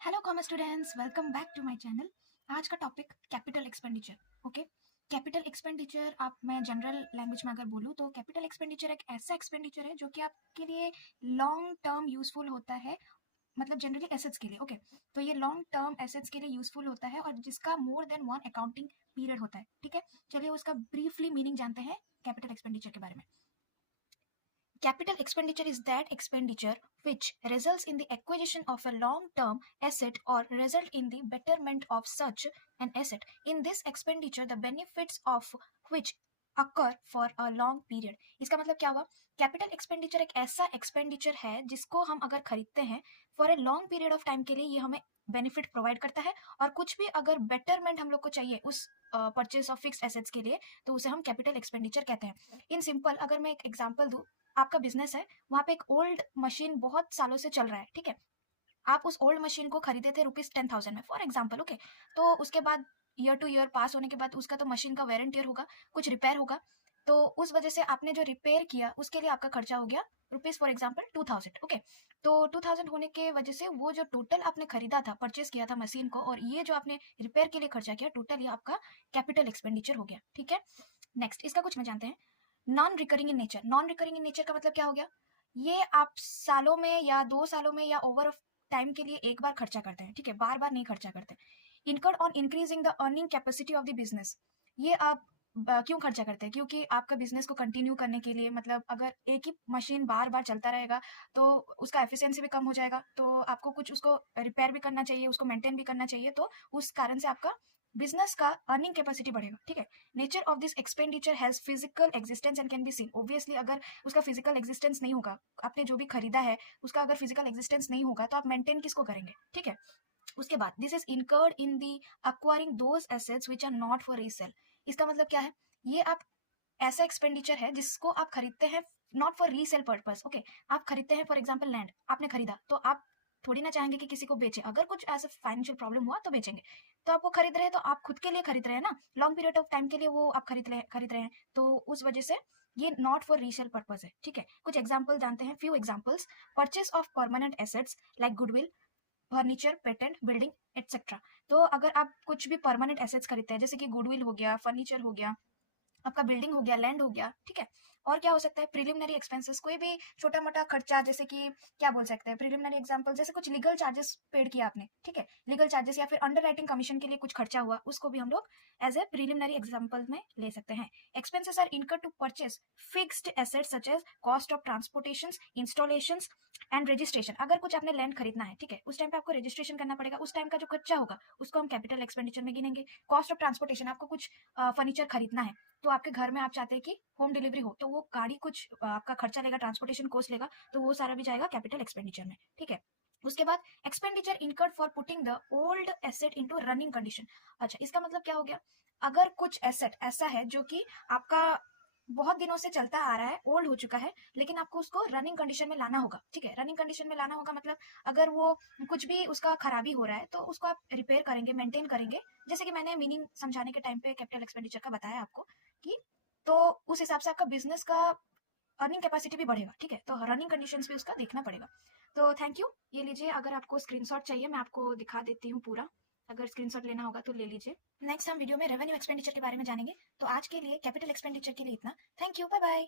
Hello commerce students, welcome back to my channel. आज का topic capital expenditure. Okay, capital expenditure आप मैं general language में अगर बोलूँ तो कैपिटल एक्सपेंडिचर एक ऐसा एक्सपेंडिचर है जो कि आपके लिए लॉन्ग टर्म यूजफुल होता है, मतलब जनरली एसेट्स के लिए। ओके, तो ये लॉन्ग टर्म एसेट्स के लिए यूजफुल होता है और जिसका more than one accounting period होता है। ठीक है, चलिए उसका ब्रीफली मीनिंग जानते हैं कैपिटल एक्सपेंडिचर के बारे में। Capital expenditure is that expenditure which results in the acquisition of a long-term asset or result in the betterment of such an asset. In this expenditure, the benefits of which occur for a long period. इसका मतलब क्या हुआ? Capital expenditure एक ऐसा expenditure है जिसको हम अगर खरीदते हैं for a long period of time के लिए, ये हमें बेनिफिट प्रोवाइड करता है। और कुछ भी अगर बेटरमेंट हम लोग को चाहिए उस परचेज ऑफ फिक्स्ड एसेट्स के लिए, तो उसे हम कैपिटल एक्सपेंडिचर कहते हैं। इन सिंपल अगर मैं एक एग्जांपल दूं, आपका बिजनेस है, वहां पे एक ओल्ड मशीन बहुत सालों से चल रहा है। ठीक है, आप उस ओल्ड मशीन को खरीदे थे ₹10,000 में फॉर एग्जाम्पल। ओके, तो उसके बाद ईयर टू ईयर पास होने के बाद उसका तो मशीन का वेर एंड टियर होगा, कुछ रिपेयर होगा, तो उस वजह से आपने जो रिपेयर किया उसके लिए आपका खर्चा हो गया रुपीज फॉर एग्जाम्पल 2000। ओके, तो 2000 होने के वजह से वो जो टोटल आपने खरीदा था, परचेस किया था मशीन को, और ये जो आपने रिपेयर के लिए खर्चा किया, टोटल ये आपका कैपिटल एक्सपेंडिचर हो गया। ठीक है, नेक्स्ट इसका कुछ में जानते हैं। Non recurring in nature. Non recurring in nature का मतलब क्या हो गया? ये आप सालों में या 2 सालों में या ओवर टाइम के लिए एक बार खर्चा करते हैं। ठीक है, बार बार नहीं खर्चा करते। Incurred on increasing the earning capacity of the business. ये आप क्यों खर्चा करते हैं? क्योंकि आपका बिजनेस को कंटिन्यू करने के लिए, मतलब अगर एक ही मशीन बार बार चलता रहेगा तो उसका एफिशिएंसी भी कम हो जाएगा, तो आपको कुछ उसको रिपेयर भी करना चाहिए, उसको मेंटेन भी करना चाहिए, तो उस कारण से आपका बिजनेस का अर्निंग कैपेसिटी बढ़ेगा। ठीक है, nature of this expenditure has physical existence and can be seen. Obviously अगर उसका फिजिकल एग्जिस्टेंस नहीं होगा, आपने जो भी खरीदा है उसका अगर फिजिकल एग्जिस्टेंस नहीं होगा, तो आप मेंटेन किसको करेंगे? ठीक है, उसके बाद this is incurred in the acquiring those assets which are not for resale. इसका मतलब क्या है? ये आप ऐसा एक्सपेंडिचर है जिसको आप खरीदते हैं not for resale purpose. Okay, आप खरीदते हैं फॉर एग्जाम्पल लैंड आपने खरीदा, तो आप थोड़ी ना चाहेंगे कि किसी को बेचे। अगर कुछ ऐसा फाइनेंशियल प्रॉब्लम हुआ तो बेचेंगे, तो आप वो खरीद रहे हैं तो आप खुद के लिए खरीद रहे हैं ना, लॉन्ग पीरियड ऑफ टाइम के लिए वो आप खरीद रहे हैं, तो उस वजह से ये नॉट फॉर रीसेल पर्पस है। ठीक है, कुछ एग्जाम्पल जानते हैं, few examples. Purchase of permanent assets like goodwill, furniture, patent, building etcetera. तो अगर आप कुछ भी परमानेंट एसेट्स खरीदते हैं, जैसे कि गुडविल हो गया, फर्नीचर हो गया, आपका बिल्डिंग हो गया, लैंड हो गया। ठीक है, और क्या हो सकता है? प्रिलिमिनरी एक्सपेंसेस, कोई भी छोटा मोटा खर्चा, जैसे कि क्या बोल सकते हैं प्रिलिमिनरी एग्जांपल, जैसे कुछ लीगल चार्जेस पेड किया आपने। ठीक है, लीगल चार्जेस या फिर अंडर राइटिंग कमीशन के लिए कुछ खर्चा हुआ, उसको भी हम लोग एज ए प्रिलिमिनरी एग्जाम्पल में ले सकते हैं। Expenses are incurred to purchase fixed assets such as cost of transportation, installation and registration. अगर कुछ आपने लैंड खरीदना है, ठीक है, उस टाइम पे आपको रजिस्ट्रेशन करना पड़ेगा, उस टाइम का जो खर्चा होगा उसको हम कैपिटल एक्सपेंडिचर में गिनेंगे। कॉस्ट ऑफ ट्रांसपोर्टेशन, आपको कुछ फर्नीचर खरीदना है, तो आपके घर में आप चाहते हैं कि होम डिलीवरी हो, तो वो गाड़ी कुछ आपका खर्चा लेगा, ट्रांसपोर्टेशन कॉस्ट लेगा, तो वो सारा भी जाएगा कैपिटल एक्सपेंडिचर में। ठीक है, उसके बाद expenditure incurred for putting the old asset into running condition. अच्छा, इसका मतलब क्या हो गया? अगर कुछ एसेट ऐसा है जो कि आपका बहुत दिनों से चलता आ रहा है, ओल्ड हो चुका है, लेकिन आपको उसको रनिंग कंडीशन में लाना होगा। ठीक है, रनिंग कंडीशन में लाना होगा मतलब अगर वो कुछ भी उसका खराबी हो रहा है तो उसको आप रिपेयर करेंगे, मेंटेन करेंगे, जैसे कि मैंने मीनिंग समझाने के टाइम पे कैपिटल एक्सपेंडिचर का बताया आपको कि, तो उस हिसाब से आपका बिजनेस का अर्निंग कैपेसिटी भी बढ़ेगा। ठीक है, तो रनिंग कंडीशंस भी उसका देखना पड़ेगा। तो थैंक यू, ये लीजिए, अगर आपको स्क्रीनशॉट चाहिए मैं आपको दिखा देती हूँ पूरा, अगर स्क्रीनशॉट लेना होगा तो ले लीजिए। नेक्स्ट हम वीडियो में रेवेन्यू एक्सपेंडिचर के बारे में जानेंगे, तो आज के लिए कैपिटल एक्सपेंडिचर के लिए इतना। Thank you, bye bye.